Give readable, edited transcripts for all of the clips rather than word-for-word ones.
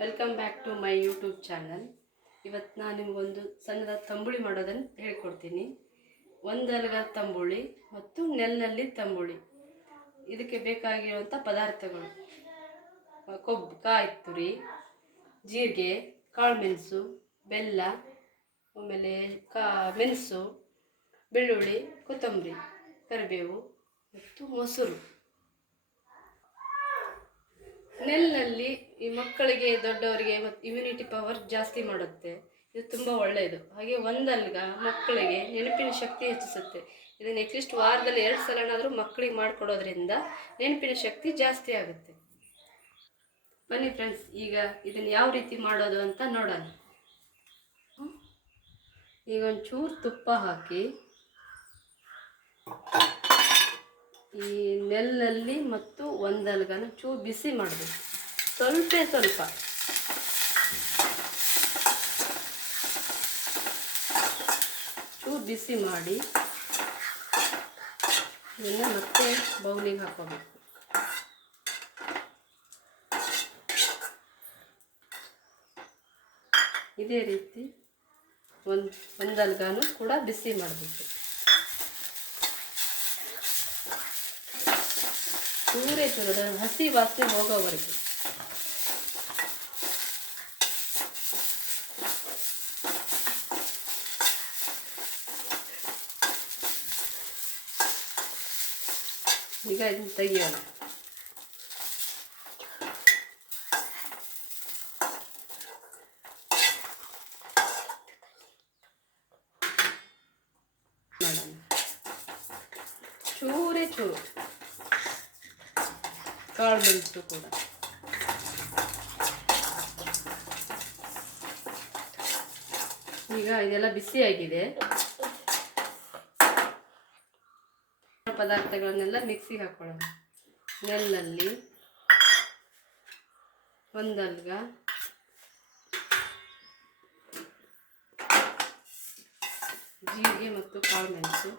Welcome back to my YouTube channel. ಇವತ್ತು ನಾನು ನಿಮಗೊಂದು ಸಣ್ಣದ ತಂಬುಳಿ ಮಾಡೋದನ್ನು ಹೇಳ್ಕೊಡ್ತೀನಿ. ಒಂದಲ್ಗ ತಂಬುಳಿ ಮತ್ತು ನೆಲದಲ್ಲಿ ತಂಬುಳಿ. ಇದಕ್ಕೆ ಬೇಕಾಗಿರುವಂಥ ಪದಾರ್ಥಗಳು: ಕಾಯಿ ತುರಿ, ಜೀರಿಗೆ, ಕಾಳು ಮೆಣಸು, ಬೆಲ್ಲ, ಆಮೇಲೆ ಮೆಣಸು, ಬೆಳ್ಳುಳ್ಳಿ, ಕೊತ್ತಂಬರಿ, ಕರಿಬೇವು ಮತ್ತು ಮೊಸರು. ನೆಲದಲ್ಲಿ ಈ ಮಕ್ಕಳಿಗೆ, ದೊಡ್ಡವರಿಗೆ ಮತ್ತು ಇಮ್ಯುನಿಟಿ ಪವರ್ ಜಾಸ್ತಿ ಮಾಡುತ್ತೆ. ಇದು ತುಂಬ ಒಳ್ಳೆಯದು. ಹಾಗೆ ಒಂದಲ್ಗ ಮಕ್ಕಳಿಗೆ ನೆನಪಿನ ಶಕ್ತಿ ಹೆಚ್ಚಿಸುತ್ತೆ. ಇದನ್ನು ಅಟ್ಲೀಸ್ಟ್ ವಾರದಲ್ಲಿ 2 ಸಲನಾದರೂ ಮಕ್ಕಳಿಗೆ ಮಾಡಿಕೊಡೋದ್ರಿಂದ ನೆನಪಿನ ಶಕ್ತಿ ಜಾಸ್ತಿ ಆಗುತ್ತೆ. ಬನ್ನಿ ಫ್ರೆಂಡ್ಸ್, ಈಗ ಇದನ್ನು ಯಾವ ರೀತಿ ಮಾಡೋದು ಅಂತ ನೋಡೋಣ. ಈಗ ಒಂಚೂರು ತುಪ್ಪ ಹಾಕಿ ಈ ನೆಲದಲ್ಲಿ ಮತ್ತು ಒಂದಲ್ಗನ ಚೂರು ಬಿಸಿ ಮಾಡಬೇಕು. ಸ್ವಲ್ಪ ಚೂರು ಬಿಸಿ ಮಾಡಿ ಇದನ್ನು ಮತ್ತೆ ಬೌಲಿಗೆ ಹಾಕೋಬೇಕು. ಇದೇ ರೀತಿ ಒಂದಲ್ಗಾನು ಕೂಡ ಬಿಸಿ ಮಾಡಬೇಕು. ಚೂರು ಹಸಿ ವಾಸನೆ ಹೋಗೋವರೆಗೆ. ಈಗ ಇದನ್ನು ತೆಗಿಯೋಣ. ಮಾಡೋಣ ಚೂರು ಕಾಳು ಮೆಣಸು ಕೂಡ. ಈಗ ಇದೆಲ್ಲ ಬಿಸಿಯಾಗಿದೆ. ಪದಾರ್ಥಗಳನ್ನೆಲ್ಲ ಮಿಕ್ಸಿಗೆ ಹಾಕೊಳ್ಳೋಣ. ನೆಲದಲ್ಲಿ ಒಂದಲ್ಗ, ಜೀರಿಗೆ ಮತ್ತು ಕಾಳು ಮೆಣಸು,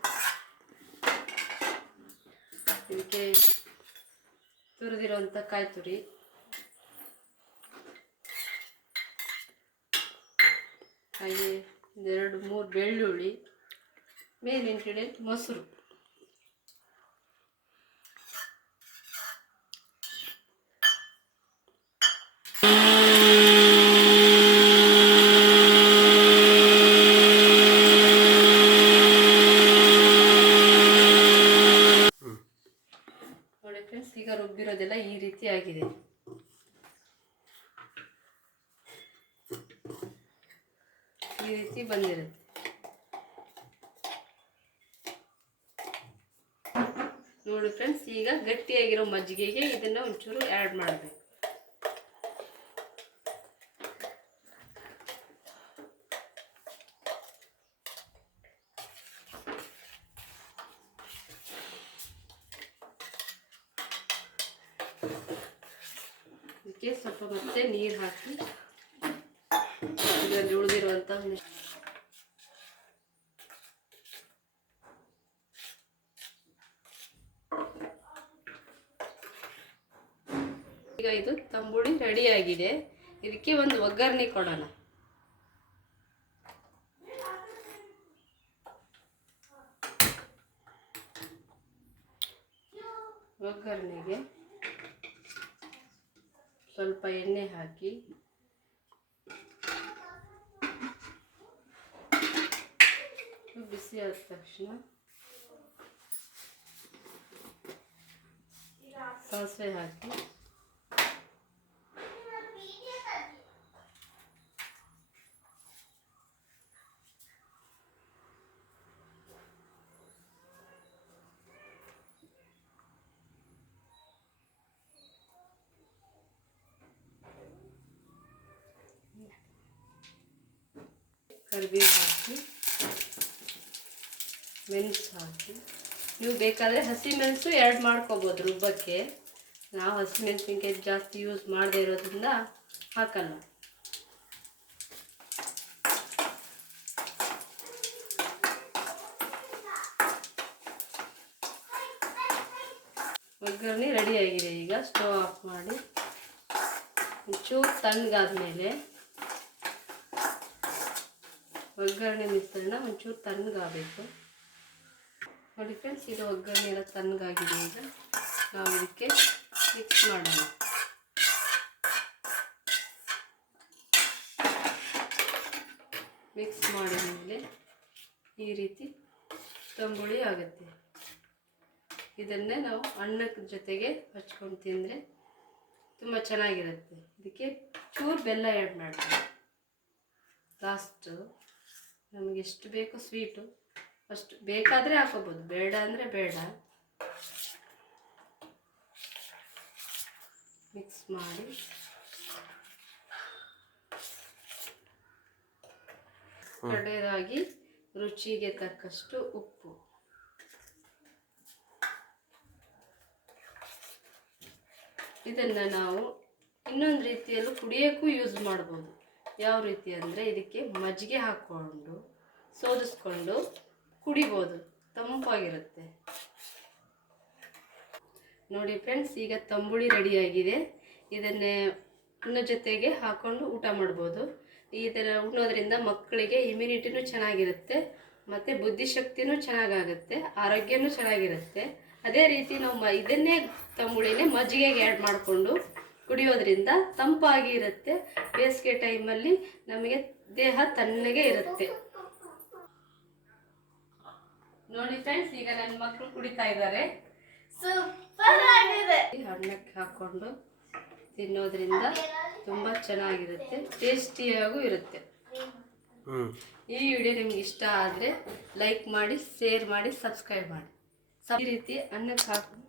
ಇದಕ್ಕೆ ತುರಿದಿರುವಂಥ ಕಾಯಿ ತುರಿ, ಹಾಗೆ 2-3 ಬೆಳ್ಳುಳ್ಳಿ, ಮೇನ್ ಇಂಗ್ರೀಡಿಯೆಂಟ್ ಮೊಸರು. ನೋಡಿ ಫ್ರೆಂಡ್ಸ್, ಈಗ ರುಬ್ಬಿರೋದೆಲ್ಲ ಈ ರೀತಿ ಆಗಿದೆ. ಈ ರೀತಿ ಬಂದಿರುತ್ತೆ. ನೋಡಿ ಫ್ರೆಂಡ್ಸ್, ಈಗ ಗಟ್ಟಿಯಾಗಿರೋ ಮಜ್ಜಿಗೆಗೆ ಇದನ್ನು ಒಂಚೂರು ಆ್ಯಡ್ ಮಾಡಬೇಕು. ಇದಕ್ಕೆ ಸ್ವಲ್ಪ ಮತ್ತೆ ನೀರು ಹಾಕಿ ಇದರಲ್ಲಿ ಉಳಿದಿರುವಂಥ ಈಗ ಇದು ತಂಬುಳಿ ರೆಡಿಯಾಗಿದೆ. ಇದಕ್ಕೆ ಒಂದು ಒಗ್ಗರಣೆ ಕೊಡೋಣ. ಒಗ್ಗರಣೆಗೆ ಸ್ವಲ್ಪ ಎಣ್ಣೆ ಹಾಕಿ ಬಿಸಿ ಆದ ತಕ್ಷಣ ಸಾಸಿವೆ ಹಾಕಿ ಕರಿಬೇವು ಹಾಕಿ ಮೆಣಸು ಹಾಕಿ. ನೀವು ಬೇಕಾದರೆ ಹಸಿಮೆಣಸು ಆ್ಯಡ್ ಮಾಡ್ಕೋಬೋದು ರುಬ್ಬಕ್ಕೆ. ನಾವು ಹಸಿಮೆಣಸಿನ್ಕಾಯಿ ಜಾಸ್ತಿ ಯೂಸ್ ಮಾಡದೇ ಇರೋದ್ರಿಂದ ಹಾಕಲ್ಲ. ಒಗ್ಗರಣೆ ರೆಡಿಯಾಗಿದೆ. ಈಗ ಸ್ಟವ್ ಆಫ್ ಮಾಡಿ ಒಂಚೂರು ತಣ್ಣಗಾದ್ಮೇಲೆ ಒಗ್ಗರಣೆ ಮಿಶ್ರಣ ಒಂಚೂರು ತಣ್ಣಗಾಗಬೇಕು. ನೋಡಿ ಫ್ರೆಂಡ್ಸ್, ಈಗ ಒಗ್ಗರಣೆ ಎಲ್ಲ ತಣ್ಣಗಾಗಿದೆ. ಈಗ ನಾವು ಇದಕ್ಕೆ ಮಿಕ್ಸ್ ಮಾಡೋಣ. ಮಿಕ್ಸ್ ಮಾಡಿದ ಮೇಲೆ ಈ ರೀತಿ ತಂಬುಳಿ ಆಗುತ್ತೆ. ಇದನ್ನೇ ನಾವು ಅನ್ನದ ಜೊತೆಗೆ ಹಚ್ಕೊಂಡು ತಿಂದರೆ ತುಂಬ ಚೆನ್ನಾಗಿರುತ್ತೆ. ಇದಕ್ಕೆ ಚೂರು ಬೆಲ್ಲ ಆ್ಯಡ್ ಮಾಡ್ತೀವಿ. ಲಾಸ್ಟು ನಮಗೆ ಎಷ್ಟು ಬೇಕೋ ಸ್ವೀಟು ಅಷ್ಟು ಬೇಕಾದರೆ ಹಾಕೋಬೋದು, ಬೇಡ ಅಂದರೆ ಬೇಡ. ಮಿಕ್ಸ್ ಮಾಡಿ ಕಡೆಯದಾಗಿ ರುಚಿಗೆ ತಕ್ಕಷ್ಟು ಉಪ್ಪು. ಇದನ್ನು ನಾವು ಇನ್ನೊಂದು ರೀತಿಯಲ್ಲೂ ಕುಡಿಯೋಕ್ಕೂ ಯೂಸ್ ಮಾಡ್ಬೋದು. ಯಾವ ರೀತಿ ಅಂದರೆ ಇದಕ್ಕೆ ಮಜ್ಜಿಗೆ ಹಾಕ್ಕೊಂಡು ಸೋದಿಸ್ಕೊಂಡು ಕುಡಿಬೋದು, ತಂಪಾಗಿರುತ್ತೆ. ನೋಡಿ ಫ್ರೆಂಡ್ಸ್, ಈಗ ತಂಬುಳಿ ರೆಡಿಯಾಗಿದೆ. ಇದನ್ನೇ ಅನ್ನ ಜೊತೆಗೆ ಹಾಕ್ಕೊಂಡು ಊಟ ಮಾಡ್ಬೋದು. ಈ ಥರ ಉಣ್ಣೋದ್ರಿಂದ ಮಕ್ಕಳಿಗೆ ಇಮ್ಯುನಿಟಿನೂ ಚೆನ್ನಾಗಿರುತ್ತೆ ಮತ್ತು ಬುದ್ಧಿಶಕ್ತಿನೂ ಚೆನ್ನಾಗಾಗುತ್ತೆ, ಆರೋಗ್ಯನೂ ಚೆನ್ನಾಗಿರುತ್ತೆ. ಅದೇ ರೀತಿ ನಾವು ಇದನ್ನೇ ತಂಬುಳಿನೇ ಮಜ್ಜಿಗೆಗೆ ಆ್ಯಡ್ ಮಾಡಿಕೊಂಡು ಕುಡಿಯೋದ್ರಿಂದ ತಂಪಾಗಿ ಇರುತ್ತೆ. ಬೇಸಿಗೆ ಟೈಮಲ್ಲಿ ನಮಗೆ ದೇಹ ತಣ್ಣಗೆ ಇರುತ್ತೆ. ನೋಡಿ ಫ್ರೆಂಡ್ಸ್, ಈಗ ನನ್ನ ಮಕ್ಕಳು ಕುಡಿತಾ ಇದ್ದಾರೆ. ಸೂಪರ್ ಆಗಿದೆ. ಅನ್ನಕ್ಕೆ ಹಾಕ್ಕೊಂಡು ತಿನ್ನೋದ್ರಿಂದ ತುಂಬ ಚೆನ್ನಾಗಿರುತ್ತೆ, ಟೇಸ್ಟಿಯಾಗೂ ಇರುತ್ತೆ. ಈ ವಿಡಿಯೋ ನಿಮ್ಗೆ ಇಷ್ಟ ಆದರೆ ಲೈಕ್ ಮಾಡಿ, ಶೇರ್ ಮಾಡಿ, ಸಬ್ಸ್ಕ್ರೈಬ್ ಮಾಡಿ. ಈ ರೀತಿ ಅನ್ನಕ್ಕೆ ಹಾಕಿ